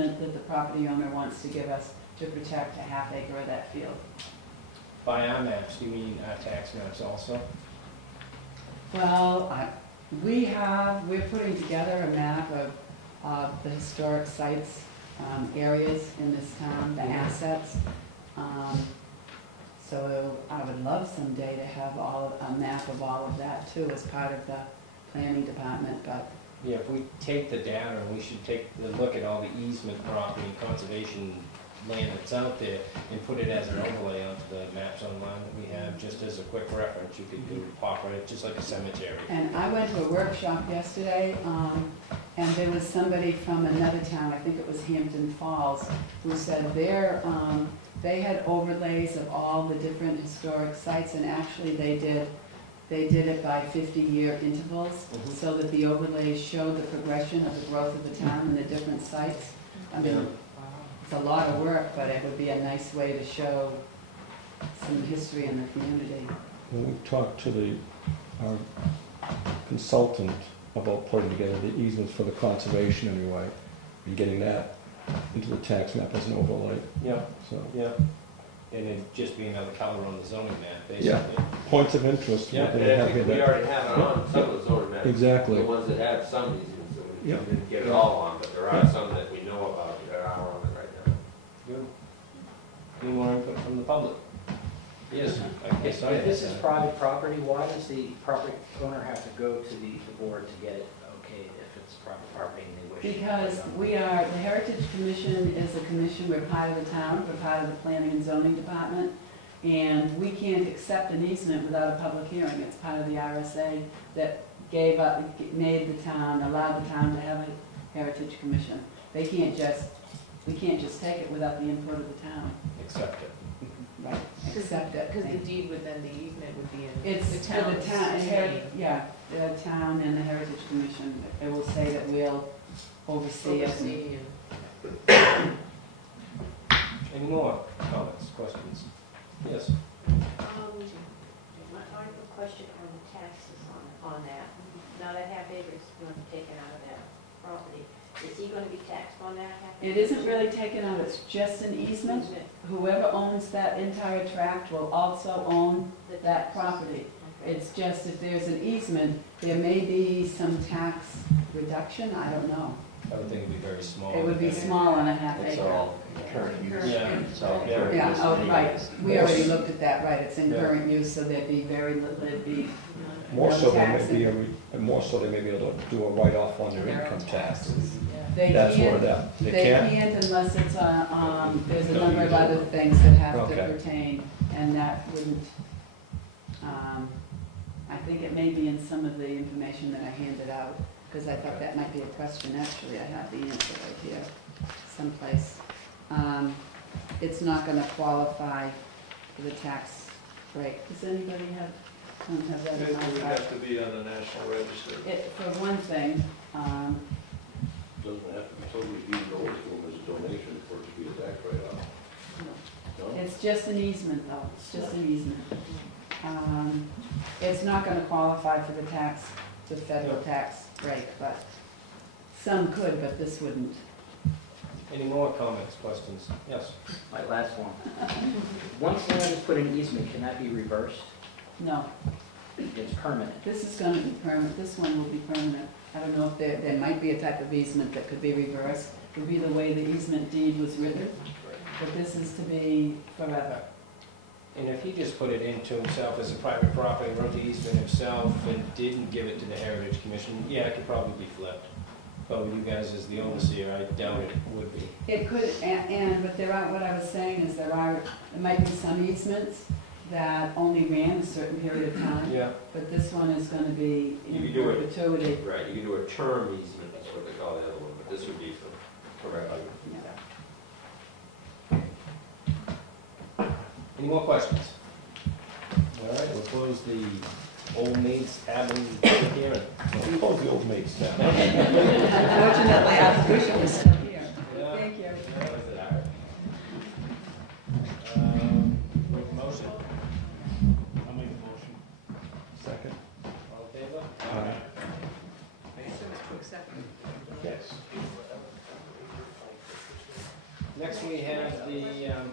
easement that the property owner wants to give us to protect a half acre of that field. By our maps, do you mean our tax maps also? Well, we're putting together a map of the historic sites, areas in this town, the assets. So I would love someday to have a map of all of that too as part of the planning department, but. Yeah, if we take the data, and we should take a look at all the easement property, conservation land that's out there, and put it as an overlay onto the maps online that we have, just as a quick reference. You could do pop it, just like a cemetery. And I went to a workshop yesterday, and there was somebody from another town, I think it was Hampton Falls, who said they had overlays of all the different historic sites, and actually they did it by 50-year intervals, so that the overlays showed the progression of the growth of the town and the different sites. I mean, it's a lot of work, but it would be a nice way to show some history in the community. When we talked to our consultant about putting together the easements for the conservation anyway, and getting that into the tax map as an overlay. Yeah. So. Yeah. And it'd just be another color on the zoning map, basically. Yeah. Points of interest. Yeah. What And they I have think here we that- already have it on some of the zoning maps. Exactly. The ones that have some easements, so we Yeah. didn't get it all on, but there are some that we know about that are on it right now. Good. Any more input from the public? Yes, I guess I If this is have. private property, why does the property owner have to go to the board to get it okay if it's private property and they wish? Because the Heritage Commission is a commission, we're part of the town, we're part of the planning and zoning department, and we can't accept an easement without a public hearing. It's part of the RSA that allowed the town to have a Heritage Commission. We can't just take it without the input of the town. Accept it. Right, accept it. Because the deed would then, the easement would be in It's the for the town's town, name. yeah, the town and the Heritage Commission. It will say that we'll oversee it. Oversee and- Any more comments, questions? Yes. I have a question on the taxes on that. Now that half acre is going to be taken out of that property. Is he going to be taxed on that half acre? It isn't really taken out, it's just an easement. Whoever owns that entire tract will also own that property. Okay. It's just if there's an easement, there may be some tax reduction, I don't know. I would think it'd be very small. It would be small on a half It's acre. all current use. Yeah. It's all Yeah. current Yeah, use. oh, right, we already looked at that, right, it's in Yeah. current use, so there'd be very little, there'd be More no so they tax. may be able to do a write-off on their income tax. They That's where can't, that, they they can't? can't unless it's there's a number of other things that have to Okay. pertain, and that wouldn't, I think it may be in some of the information that I handed out, because I thought that might be a question, actually, I have the answer right here, someplace. It's not gonna qualify for the tax break. Does anybody don't have that in It would my have to be on the National Register. For one thing, Doesn't have to be totally deeded over to them as a donation for it to be a tax write-off. No? it's just an easement, though, it's just an easement. It's not gonna qualify for the federal tax break, but some could, but this wouldn't. Any more comments, questions? Yes. My last one. Once land is put in easement, can that be reversed? No, It's permanent. this is gonna be permanent, this one will be permanent. I don't know if there might be a type of easement that could be reversed, it would be the way the easement deed was written, but this is to be forever. And if he just put it into himself as a private property, wrote the easement himself, and didn't give it to the Heritage Commission, yeah, it could probably be flipped. But with you guys as the overseer, I doubt it would be. It could, but what I was saying is there might be some easements that only ran a certain period of time, Yeah. but this one is gonna be You in could do it. perpetuity. Right, you can do a term easement, that's what they call the other one, but this would be for forever. Yeah. Any more questions? All right, we'll close the Old Maids Tavern public hearing. Close the old mates down. Unfortunately, I wish it was still here. Yeah. Thank you. Motion, I'll make a motion. Second? all in favor? So it's to accept. Yes. Next we have the, Sorry, I'm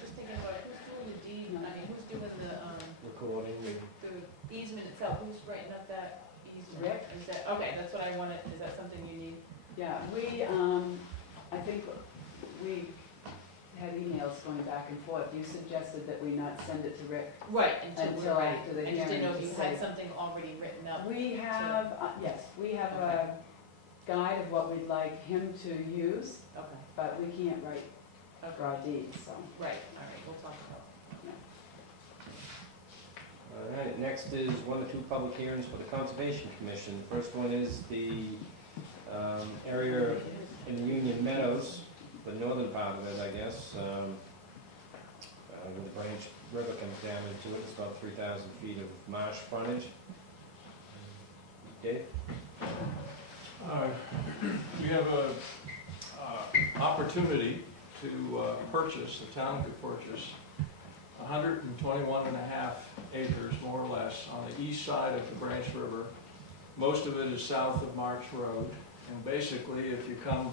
just thinking about who's doing the deed, I mean, who's doing recording, the easement itself, who's writing up that easement? Rick? Is that, okay, that's what I wanted, is that something you need? Yeah, we, I think we had emails going back and forth. You suggested that we not send it to Rick. Right, until Until we're ready. after the I just didn't know if hearing you to had say- something already written up. We have, yes, we have a guide of what we'd like him to use, Okay, but we can't write draw deeds, so. right, all right, we'll talk about all right, next is 1 or 2 public hearings for the Conservation Commission. The first one is the area in the Union Meadows, the northern part of it, I guess, where the Branch River comes down into it. It's about 3,000 feet of marsh frontage. Dave? We have a opportunity to purchase, the town could purchase 121.5 acres, more or less, on the east side of the Branch River. Most of it is south of March Road. And basically, if you come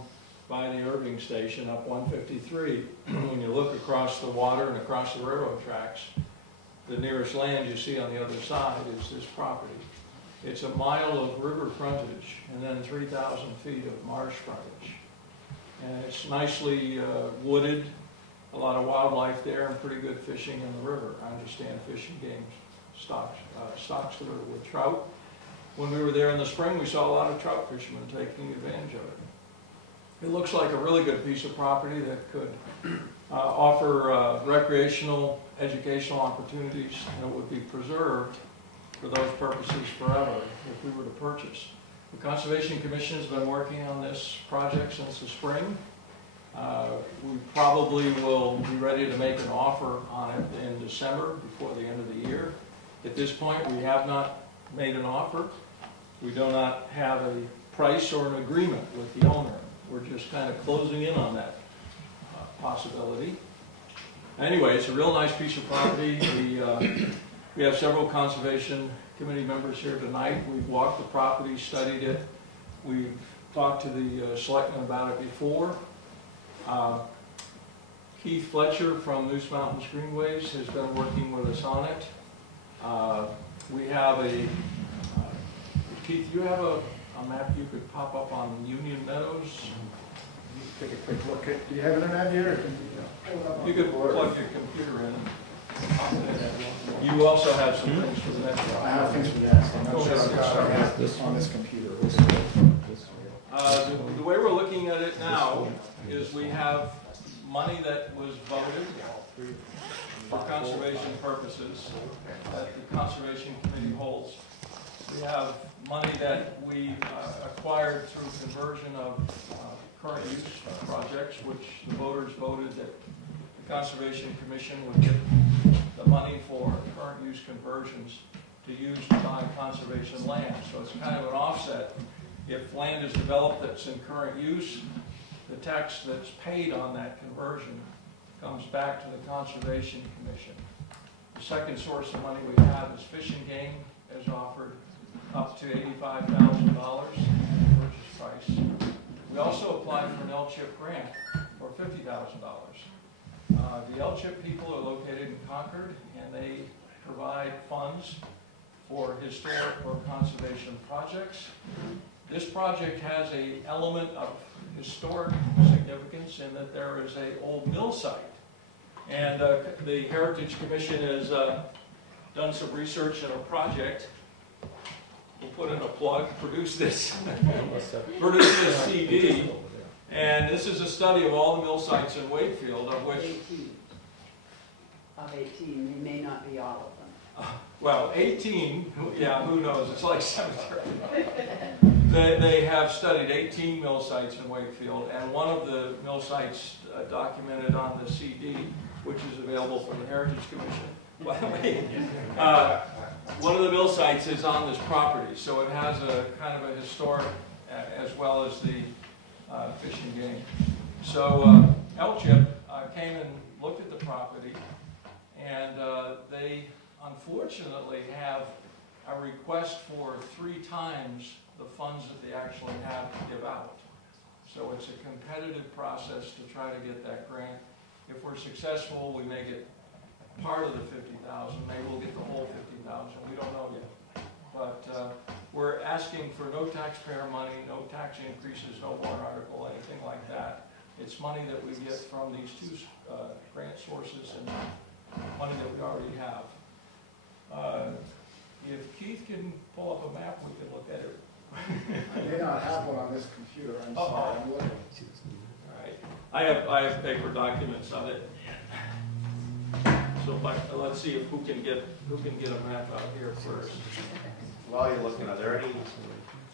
by the Irving Station up 153, when you look across the water and across the railroad tracks, the nearest land you see on the other side is this property. It's a mile of river frontage and then 3,000 feet of marsh frontage. And it's nicely wooded, a lot of wildlife there, and pretty good fishing in the river. I understand Fish and Game stocks the river with trout. When we were there in the spring, we saw a lot of trout fishermen taking advantage of it. It looks like a really good piece of property that could offer recreational, educational opportunities, and it would be preserved for those purposes forever if we were to purchase. The Conservation Commission has been working on this project since the spring. We probably will be ready to make an offer on it in December before the end of the year. At this point, we have not made an offer. We do not have a price or an agreement with the owner. We're just kind of closing in on that possibility. Anyway, it's a real nice piece of property. We have several Conservation Committee members here tonight. We've walked the property, studied it. We've talked to the Selectmen about it before. Keith Fletcher from Moose Mountains Greenways has been working with us on it. We have Keith, you have a map you could pop up on Union Meadows? Take a quick look at, do you have internet here? You could plug your computer in. You also have some things for the next one. I have things for that. I'm not sure I've got it on this computer. The way we're looking at it now is we have money that was voted for conservation purposes that the Conservation Committee holds. We have money that we acquired through conversion of current use projects, which the voters voted that the Conservation Commission would get the money for current use conversions to use to buy conservation land. So it's kind of an offset. If land is developed that's in current use, the tax that's paid on that conversion comes back to the Conservation Commission. The second source of money we have is Fish and Game has offered up to $85,000 purchase price. We also applied for an LCHIP grant for $50,000. The LCHIP people are located in Concord, and they provide funds for historic or conservation projects. This project has an element of historic significance in that there is an old mill site. And the Heritage Commission has done some research in a project. We'll put in a plug, produce this CD. And this is a study of all the mill sites in Wakefield, of which 18. Of 18, they may not be all of them. well, 18, yeah, who knows, it's like cemetery. They have studied 18 mill sites in Wakefield, and one of the mill sites documented on the CD, which is available from the Heritage Commission. By the way, one of the mill sites is on this property, so it has a kind of a historic as well as the Fish and Game. So LCHIP came and looked at the property, and they unfortunately have a request for 3 times the funds that they actually have to give out. So it's a competitive process to try to get that grant. If we're successful, we may get part of the 50,000, maybe we'll get the whole 50,000, we don't know yet. But we're asking for no taxpayer money, no tax increases, no warrant article, anything like that. It's money that we get from these two grant sources and money that we already have. If Keith can pull up a map, we can look at it. I may not have one on this computer, I'm sorry, I'm looking. All right. I have paper documents of it. So let's see if who can get a map out here first. While you're looking, are there any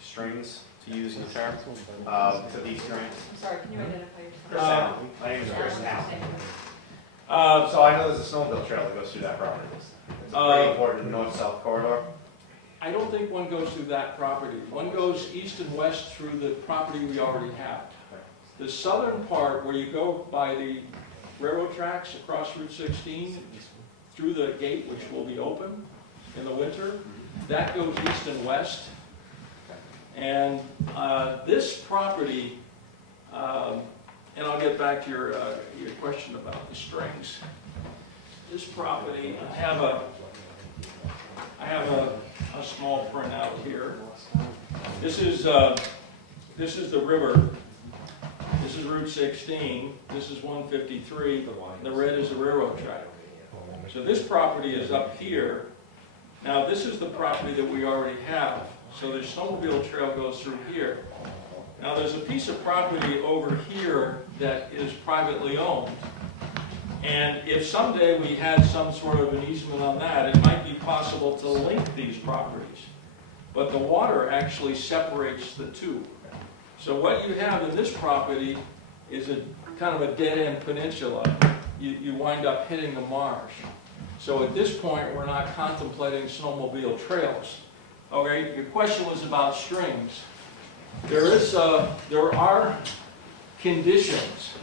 strings to use in the term to these grants? I'm sorry, can you identify yourself? Chris Allen. My name is Chris Allen. So I know there's a snowmobile trail that goes through that property. It's a pretty important north-south corridor. I don't think one goes through that property. One goes east and west through the property we already have. The southern part, where you go by the railroad tracks across Route 16, through the gate, which will be open in the winter, that goes east and west. And this property, and I'll get back to your question about the strings. This property, I have a small printout here. This is the river. This is Route 16. This is 153. The red is the railroad track. So this property is up here. Now this is the property that we already have. So the snowmobile trail goes through here. Now there's a piece of property over here that is privately owned. And if someday we had some sort of an easement on that, it might be possible to link these properties. But the water actually separates the two. So what you have in this property is a kind of a dead-end peninsula. You wind up hitting the marsh. So at this point, we're not contemplating snowmobile trails. Okay, your question was about strings. There are conditions.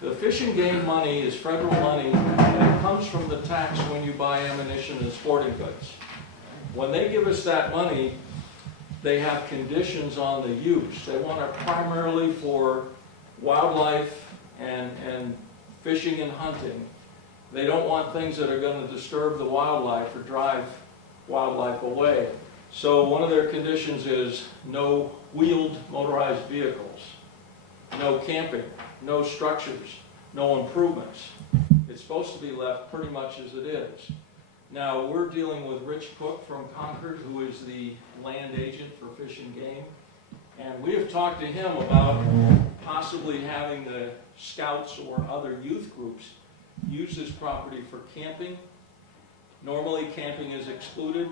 The Fish and Game money is federal money that comes from the tax when you buy ammunition and sporting goods. When they give us that money, they have conditions on the use. They want it primarily for wildlife and fishing and hunting. They don't want things that are going to disturb the wildlife or drive wildlife away. So one of their conditions is no wheeled motorized vehicles, no camping, no structures, no improvements. It's supposed to be left pretty much as it is. Now, we're dealing with Rich Cook from Concord, who is the land agent for Fish and Game. And we have talked to him about possibly having the scouts or other youth groups use this property for camping. Normally, camping is excluded.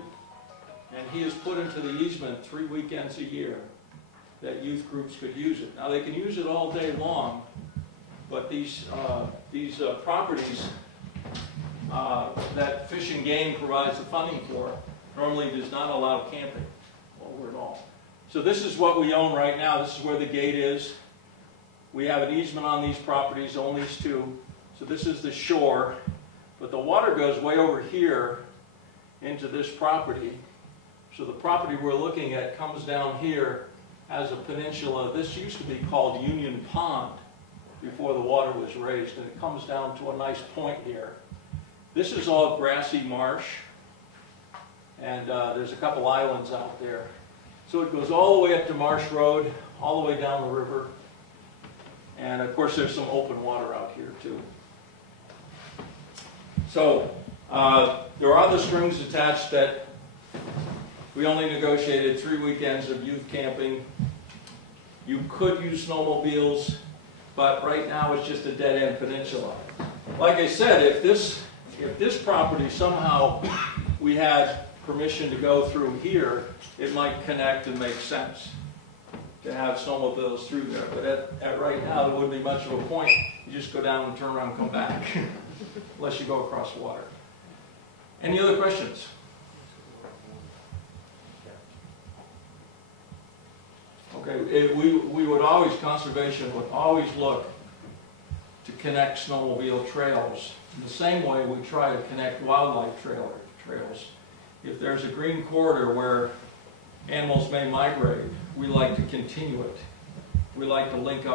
And he has put into the easement 3 weekends a year that youth groups could use it. Now, they can use it all day long, but these properties that Fish and Game provides the funding for normally does not allow camping over at all. So this is what we own right now. This is where the gate is. We have an easement on these properties, on these two. So this is the shore, but the water goes way over here into this property. So the property we're looking at comes down here, has a peninsula. This used to be called Union Pond before the water was raised, and it comes down to a nice point here. This is all grassy marsh, and there's a couple islands out there. So it goes all the way up to Marsh Road, all the way down the river, and of course there's some open water out here too. So there are the strings attached that we only negotiated 3 weekends of youth camping. You could use snowmobiles, but right now it's just a dead-end peninsula. Like I said, if this property somehow we had permission to go through here, it might connect and make sense to have snowmobiles through there. But at right now, there wouldn't be much of a point. You just go down and turn around and come back, unless you go across water. Any other questions? Okay, we would always, conservation would always look to connect snowmobile trails in the same way we try to connect wildlife trails. If there's a green corridor where animals may migrate, we like to continue it. we like to link up